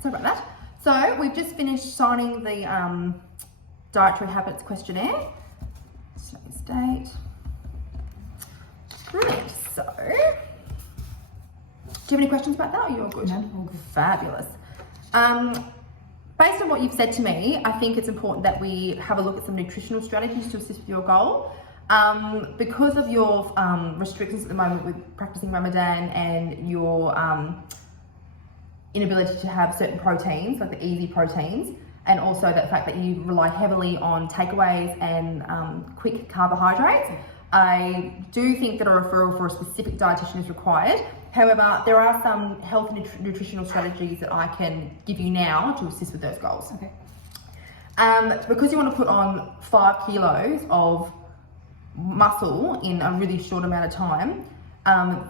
sorry about that. So we've just finished signing the dietary habits questionnaire. Today's date. Brilliant. So, do you have any questions about that? Or you're good? No, all good. Fabulous. Based on what you've said to me, I think it's important that we have a look at some nutritional strategies to assist with your goal. Because of your restrictions at the moment with practicing Ramadan and your inability to have certain proteins, like the easy proteins, and also the fact that you rely heavily on takeaways and quick carbohydrates, I do think that a referral for a specific dietitian is required. However, there are some health and nutritional strategies that I can give you now to assist with those goals. Okay. Because you want to put on 5 kilos of muscle in a really short amount of time,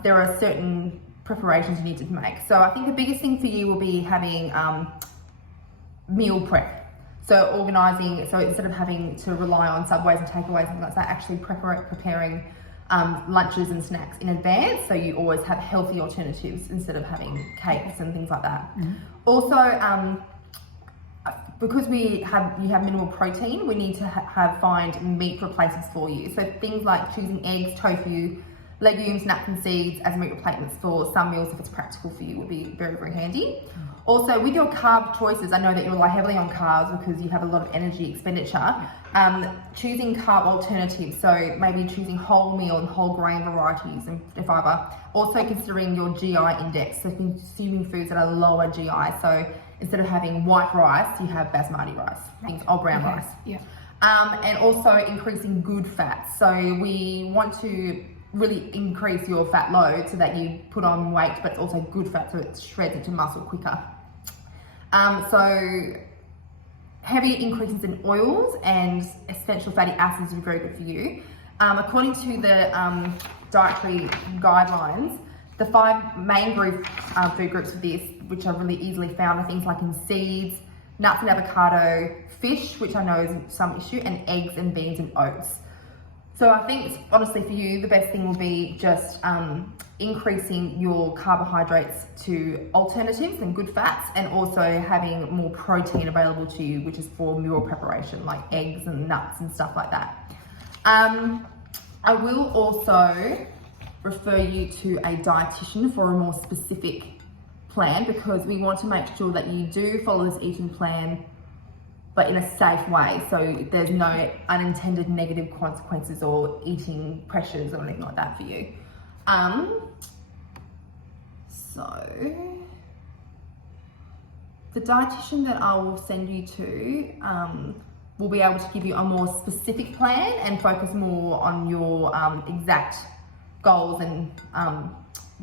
there are certain preparations you need to make. So I think the biggest thing for you will be having meal prep. So organising, so instead of having to rely on Subways and takeaways and things like that, actually preparing lunches and snacks in advance, so you always have healthy alternatives instead of having cakes and things like that. Mm-hmm. Also, because you have minimal protein, we need to find meat replacements for you. So things like choosing eggs, tofu, legumes, nuts and seeds as meat replacements for some meals, if it's practical for you, would be very, very handy. Also, with your carb choices, I know that you rely heavily on carbs because you have a lot of energy expenditure. Choosing carb alternatives, so maybe choosing wholemeal and whole grain varieties and fibre. Also considering your GI index, so consuming foods that are lower GI. So instead of having white rice, you have basmati rice, things, or brown rice. Yeah. And also increasing good fats. So we want to really increase your fat load so that you put on weight, but it's also good fat, so it shreds into muscle quicker. So heavy increases in oils and essential fatty acids are very good for you. According to the dietary guidelines, the 5 main food groups for this, which are really easily found, are things like in seeds, nuts and avocado, fish, which I know is some issue, and eggs and beans and oats. So I think, honestly, for you, the best thing will be just increasing your carbohydrates to alternatives and good fats, and also having more protein available to you, which is for meal preparation, like eggs and nuts and stuff like that. I will also refer you to a dietitian for a more specific plan, because we want to make sure that you do follow this eating plan, but in a safe way, so there's no unintended negative consequences or eating pressures or anything like that for you. So the dietitian that I will send you to will be able to give you a more specific plan and focus more on your exact goals, and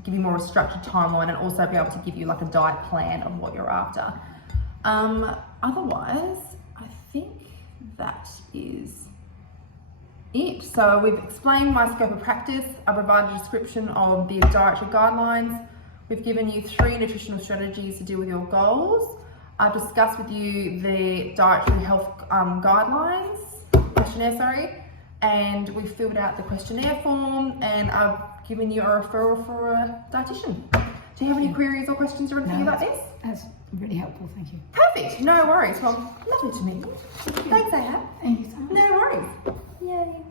give you more a structured timeline, and also be able to give you like a diet plan of what you're after. Otherwise, I think that is it. So we've explained my scope of practice. I provided a description of the dietary guidelines. We've given you 3 nutritional strategies to deal with your goals. I've discussed with you the dietary health questionnaire, and we've filled out the questionnaire form, and I've given you a referral for a dietitian. Do you have any queries or questions or anything about this? That's really helpful, thank you. Perfect, no worries. Well, lovely to meet you. Thanks, Ahab. Thank you so much. No worries. Yay.